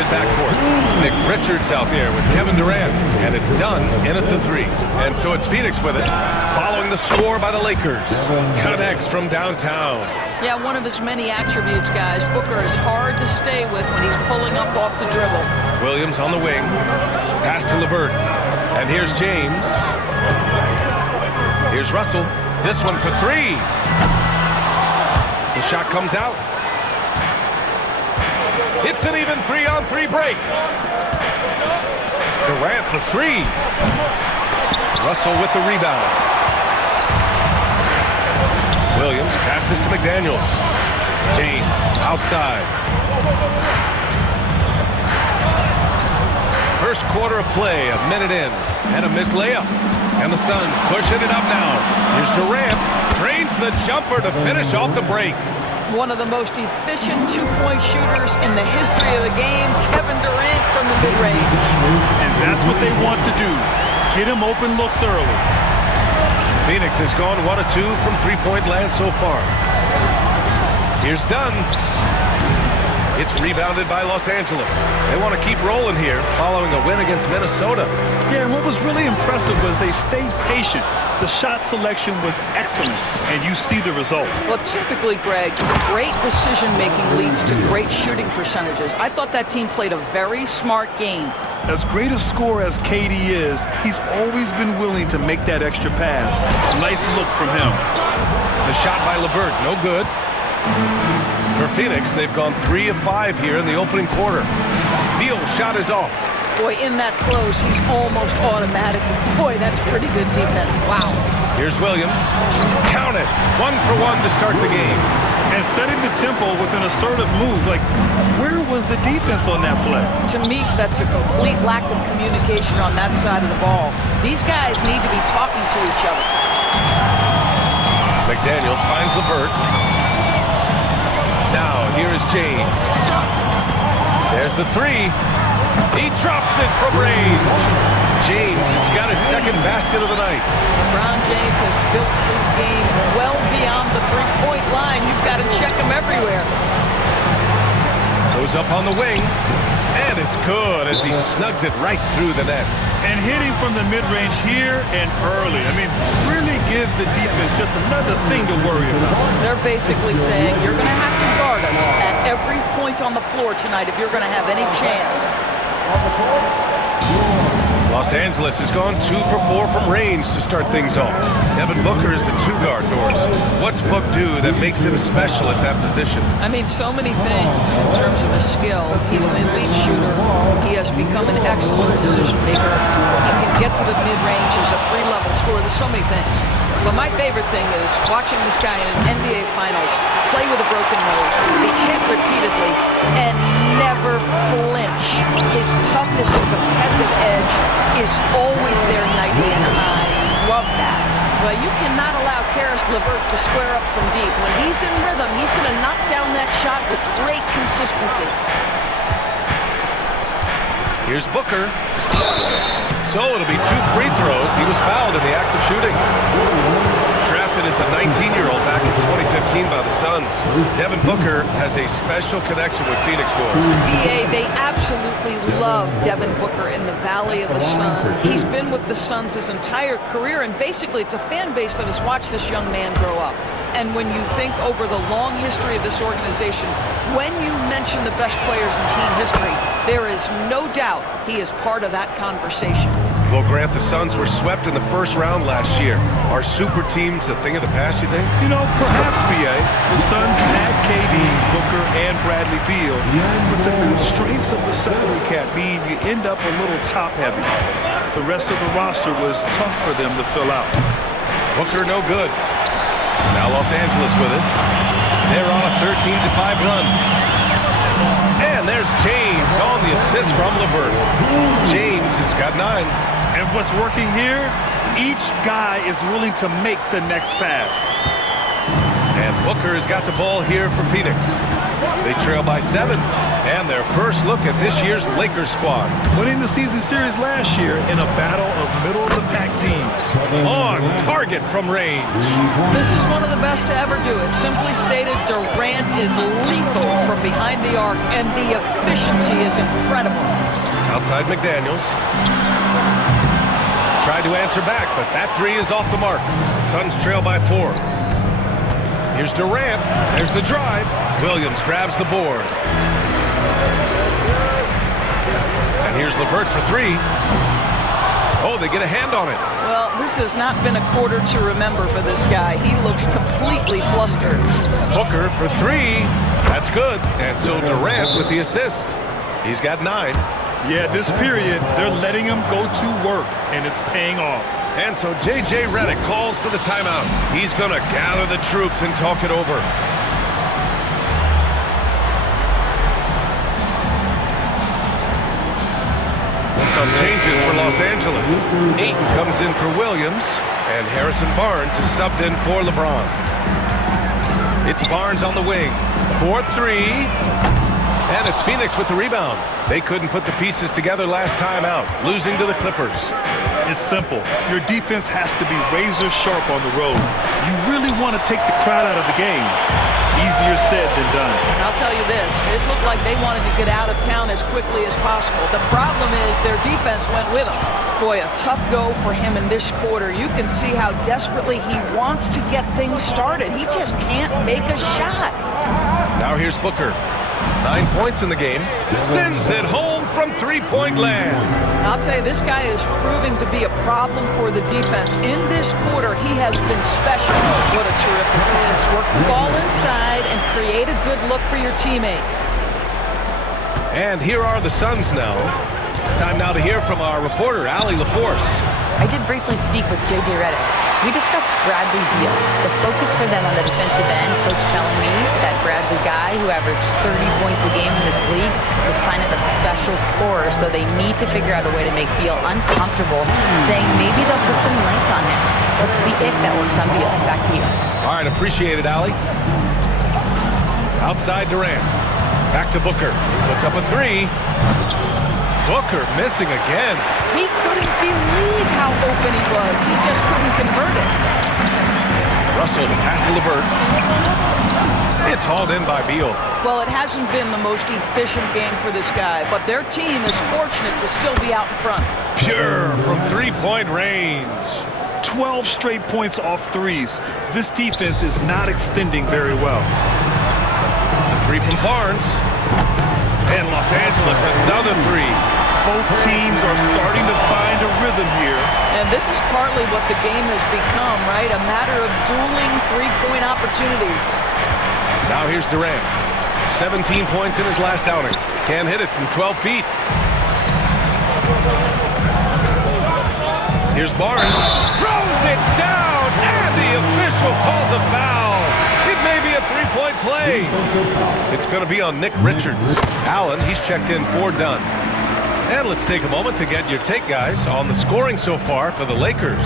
talented backcourt. Nick Richards out there with Kevin Durant, and it's done in at the 3. And so it's Phoenix with it, following the score by the Lakers. Connects from downtown. Yeah, one of his many attributes, guys. Booker is hard to stay with when he's pulling up off the dribble. Williams on the wing. Pass to LeVert. And here's James. Here's Russell. This one for 3. The shot comes out. It's an even 3-on-3 break. Durant for 3. Russell with the rebound. Williams passes to McDaniels. James outside. First quarter of play, a minute in, and a missed layup. And the Suns pushing it up now. Here's Durant, drains the jumper to finish off the break. One of the most efficient two-point shooters in the history of the game, Kevin Durant from the mid-range. And that's what they want to do. Get him open looks early. Phoenix has gone 1 of 2 from three-point land so far. Here's Dunn. It's rebounded by Los Angeles. They want to keep rolling here following a win against Minnesota. Yeah, and what was really impressive was they stayed patient. The shot selection was excellent, and you see the result. Well, typically, Greg, great decision-making leads to great shooting percentages. I thought that team played a very smart game. As great a scorer as KD is, he's always been willing to make that extra pass. Nice look from him. The shot by LeVert, no good. For Phoenix, they've gone 3 of 5 here in the opening quarter. Beal's shot is off. Boy, in that close, he's almost automatic. Boy, that's pretty good defense. Wow. Here's Williams. Count it. 1 for 1 to start the game. And setting the tempo with an assertive move. Like, where was the defense on that play? To me, that's a complete lack of communication on that side of the ball. These guys need to be talking to each other. McDaniels finds LeVert. Now, here is James. There's the 3. He drops it from range. James has got his second basket of the night. LeBron James has built his game well beyond the three-point line. You've got to check him everywhere. Goes up on the wing, and it's good as he snugs it right through the net. And hitting from the mid-range here and early. I mean, really give the defense just another thing to worry about. They're basically saying you're going to have to guard us at every point on the floor tonight if you're going to have any chance. Los Angeles has gone 2 for 4 from range to start things off. Devin Booker is a 2-guard, Doris. What's Book do that makes him special at that position? I mean, so many things in terms of his skill. He's an elite shooter. He has become an excellent decision maker. He can get to the mid-range as a 3-level scorer. There's so many things. But my favorite thing is watching this guy in an NBA Finals play with a broken nose, be hit repeatedly, and never flinch. His toughness and competitive edge is always there nightly, and I love that. Well, you cannot allow Caris LeVert to square up from deep. When he's in rhythm, he's going to knock down that shot with great consistency. Here's Booker. So it'll be 2 free throws. He was fouled in the act of shooting. Drafted as a 19-year-old back in 2015 by the Suns, Devin Booker has a special connection with Phoenix Doors. BA, they absolutely love Devin Booker in the Valley of the Sun. He's been with the Suns his entire career, and basically it's a fan base that has watched this young man grow up. And when you think over the long history of this organization, when you mention the best players in team history, there is no doubt he is part of that conversation. Well, Grant, the Suns were swept in the first round last year. Are super teams a thing of the past, you think? You know, perhaps, B.A. The Suns had KD, Booker, and Bradley Beal, but the constraints of the salary cap mean you end up a little top-heavy. The rest of the roster was tough for them to fill out. Booker no good. Now Los Angeles with it. They're on a 13-5 run. And there's James on the assist from LeVert. James has got 9. And what's working here, each guy is willing to make the next pass. And Booker has got the ball here for Phoenix. They trail by 7. And their first look at this year's Lakers squad. Winning the season series last year in a battle of middle-of-the-pack teams. On target from range. This is one of the best to ever do it. Simply stated, Durant is lethal from behind the arc, and the efficiency is incredible. Outside McDaniels. Tried to answer back, but that 3 is off the mark. Suns trail by 4. Here's Durant. There's the drive. Williams grabs the board. And here's LeVert for 3. Oh, they get a hand on it. Well, this has not been a quarter to remember for this guy. He looks completely flustered. Booker for 3. That's good. And so Durant with the assist. He's got 9. Yeah, this period, they're letting him go to work, and it's paying off. And so J.J. Redick calls for the timeout. He's going to gather the troops and talk it over. Some changes for Los Angeles. Ayton comes in for Williams, and Harrison Barnes is subbed in for LeBron. It's Barnes on the wing. 4-3. And it's Phoenix with the rebound. They couldn't put the pieces together last time out, losing to the Clippers. It's simple. Your defense has to be razor sharp on the road. You really want to take the crowd out of the game. Easier said than done. I'll tell you this, it looked like they wanted to get out of town as quickly as possible. The problem is their defense went with them. Boy, a tough go for him in this quarter. You can see how desperately he wants to get things started. He just can't make a shot. Now here's Booker. 9 points in the game. Sends it home from three-point land. I'll tell you, this guy is proving to be a problem for the defense. In this quarter, he has been special. What a terrific pass. Work the ball inside and create a good look for your teammate. And here are the Suns now. Time now to hear from our reporter, Allie LaForce. I did briefly speak with J.J. Redick. We discussed Bradley Beal. The focus for them on the defensive end, coach telling me that Brad's a guy who averaged 30 points a game in this league, the sign of a special scorer, so they need to figure out a way to make Beal uncomfortable, saying maybe they'll put some length on him. Let's see if that works on Beal. Back to you. All right, appreciate it, Allie. Outside Durant. Back to Booker. Puts up a 3. Booker missing again. He couldn't believe how open he was. He just couldn't convert it. Russell, the pass to LeVert. It's hauled in by Beal. Well, it hasn't been the most efficient game for this guy, but their team is fortunate to still be out in front. Pure from three-point range. 12 straight points off threes. This defense is not extending very well. The 3 from Barnes. And Los Angeles, another 3. Both teams are starting to find a rhythm here. And this is partly what the game has become, right? A matter of dueling three-point opportunities. Now here's Durant. 17 points in his last outing. Can't hit it from 12 feet. Here's Barnes. Throws it down, and the official calls a foul. It may be a three-point play. It's going to be on Nick Richards. Allen, he's checked in for Dunn. And let's take a moment to get your take, guys, on the scoring so far for the Lakers.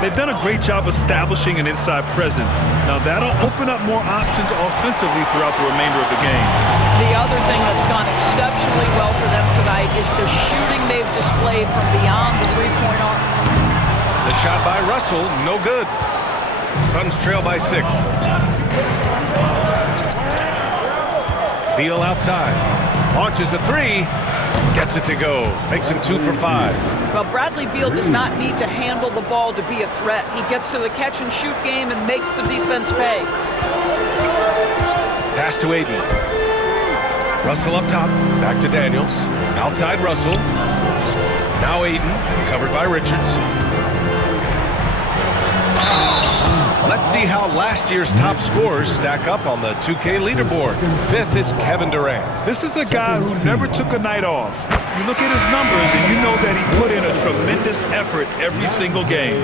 They've done a great job establishing an inside presence. Now that'll open up more options offensively throughout the remainder of the game. The other thing that's gone exceptionally well for them tonight is the shooting they've displayed from beyond the three-point arc. The shot by Russell, no good. Suns trail by 6. Beal outside. Launches a 3. Gets it to go. Makes him 2 for 5. Well, Bradley Beal does not need to handle the ball to be a threat. He gets to the catch-and-shoot game and makes the defense pay. Pass to Ayton. Russell up top. Back to Daniels. Outside Russell. Now Ayton. Covered by Richards. Let's see how last year's top scorers stack up on the 2K leaderboard. 5th is Kevin Durant. This is a guy who never took a night off. You look at his numbers and you know that he put in a tremendous effort every single game.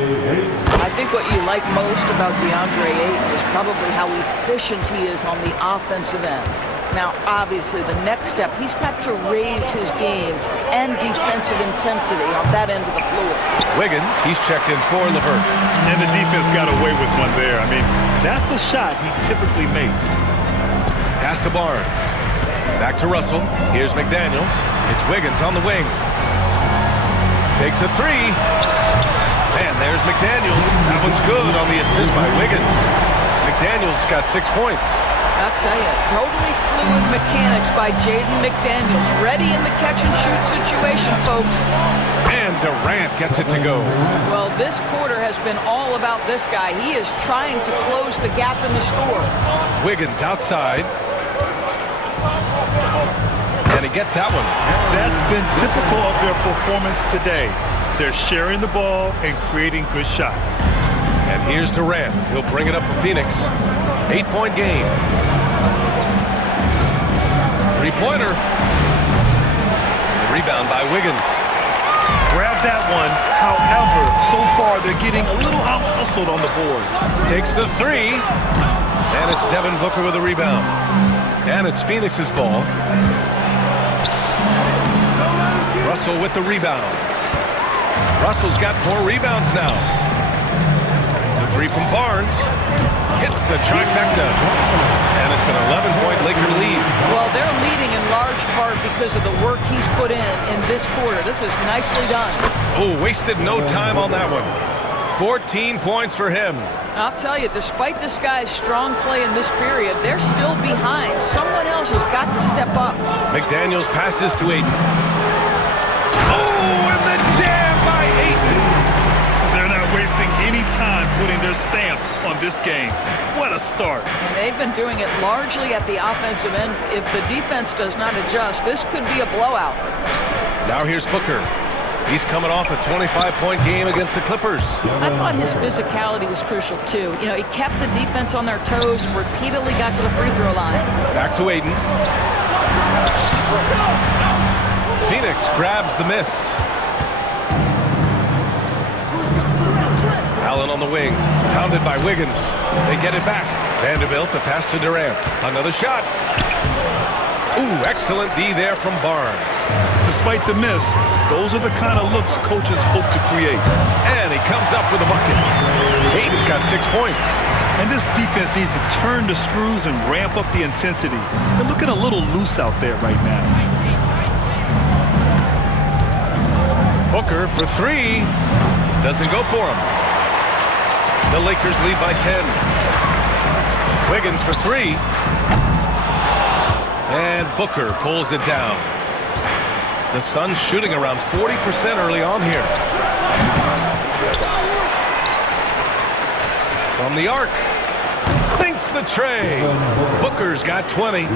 I think what you like most about DeAndre Ayton is probably how efficient he is on the offensive end. Now, obviously, the next step, he's got to raise his game and defensive intensity on that end of the floor. Wiggins, he's checked in for LeVert. And the defense got away with one there. I mean, that's a shot he typically makes. Pass to Barnes. Back to Russell. Here's McDaniels. It's Wiggins on the wing. Takes a three. And there's McDaniels. That one's good on the assist by Wiggins. McDaniels got 6 points. I'll tell you, totally fluid mechanics by Jaden McDaniels. Ready in the catch-and-shoot situation, folks. And Durant gets it to go. Well, this quarter has been all about this guy. He is trying to close the gap in the score. Wiggins outside. And he gets that one. That's been typical of their performance today. They're sharing the ball and creating good shots. And here's Durant. He'll bring it up for Phoenix. 8-point game. Three-pointer. The rebound by Wiggins. Grab that one. However, so far they're getting a little out-hustled on the boards. Takes the three. And it's Devin Booker with a rebound. And it's Phoenix's ball. Russell with the rebound. Russell's got 4 rebounds now. The three from Barnes. Hits the trifecta. And it's an 11-point Laker lead. Well, they're leading in large part because of the work he's put in this quarter. This is nicely done. Oh, wasted no time on that one. 14 points for him. I'll tell you, despite this guy's strong play in this period, they're still behind. Someone else has got to step up. McDaniels passes to Ayton. Oh, and the jam by Ayton. They're not wasting any time putting their stamp on this game. What a start. And they've been doing it largely at the offensive end. If the defense does not adjust, this could be a blowout. Now here's Booker. He's coming off a 25-point game against the Clippers. I thought his physicality was crucial, too. You know, he kept the defense on their toes and repeatedly got to the free throw line. Back to Ayton. Phoenix grabs the miss. Allen on the wing, pounded by Wiggins. They get it back. Vanderbilt, the pass to Durant. Another shot. Ooh, excellent D there from Barnes. Despite the miss, those are the kind of looks coaches hope to create. And he comes up with a bucket. Ayton's got 6 points. And this defense needs to turn the screws and ramp up the intensity. They're looking a little loose out there right now. Booker for three. Doesn't go for him. The Lakers lead by 10. Wiggins for three. And Booker pulls it down. The Suns shooting around 40% early on here. From the arc. Sinks the tray. Booker's got 20.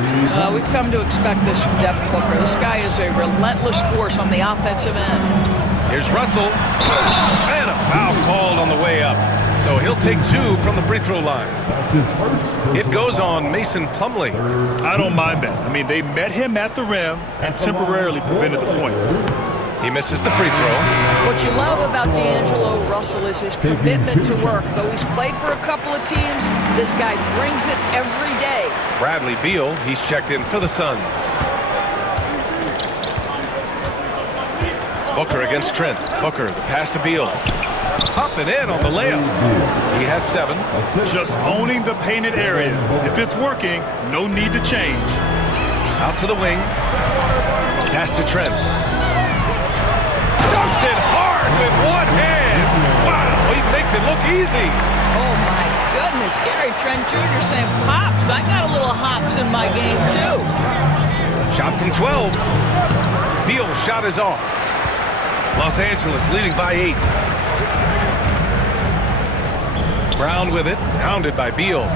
We've come to expect this from Devin Booker. This guy is a relentless force on the offensive end. Here's Russell. And a foul called on the way up. So he'll take 2 from the free throw line. It goes on Mason Plumlee. I don't mind that. I mean, they met him at the rim and temporarily prevented the points. He misses the free throw. What you love about D'Angelo Russell is his commitment to work. Though he's played for a couple of teams, this guy brings it every day. Bradley Beal, he's checked in for the Suns. Booker against Trent. Booker, the pass to Beal. Up and in on the layup. He has 7. Just owning the painted area. If it's working, no need to change. Out to the wing. Pass to Trent. Dunks it hard with one hand. Wow, he makes it look easy. Oh, my goodness. Gary Trent Jr. saying, Pops, I got a little hops in my game, too. Shot from 12. Beal's shot is off. Los Angeles leading by 8. Brown with it, hounded by Beal.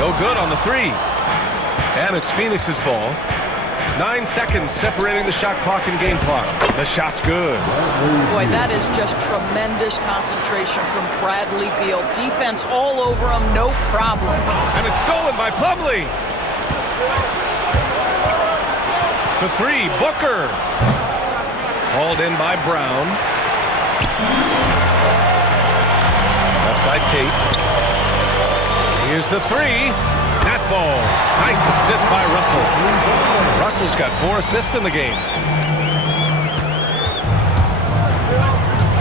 No good on the 3. And it's Phoenix's ball. 9 seconds separating the shot clock and game clock. The shot's good. Boy, that is just tremendous concentration from Bradley Beal. Defense all over him, no problem. And it's stolen by Plumlee. For 3, Booker. Hauled in by Brown. Left-side tape. Here's the 3. That falls. Nice assist by Russell. Russell's got 4 assists in the game.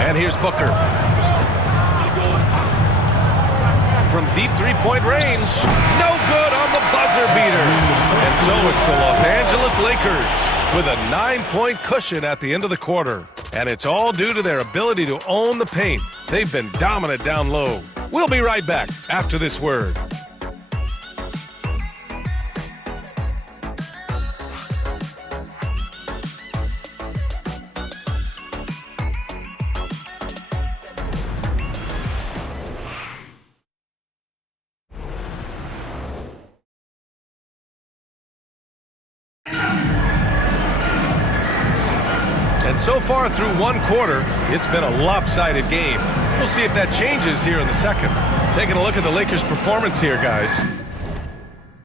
And here's Booker. From deep 3-point range. No good on the buzzer beater. And so it's the Los Angeles Lakers with a 9-point cushion at the end of the quarter. And it's all due to their ability to own the paint. They've been dominant down low. We'll be right back after this word. And so far through one quarter, it's been a lopsided game. We'll see if that changes here in the second. Taking a look at the Lakers' performance here, guys.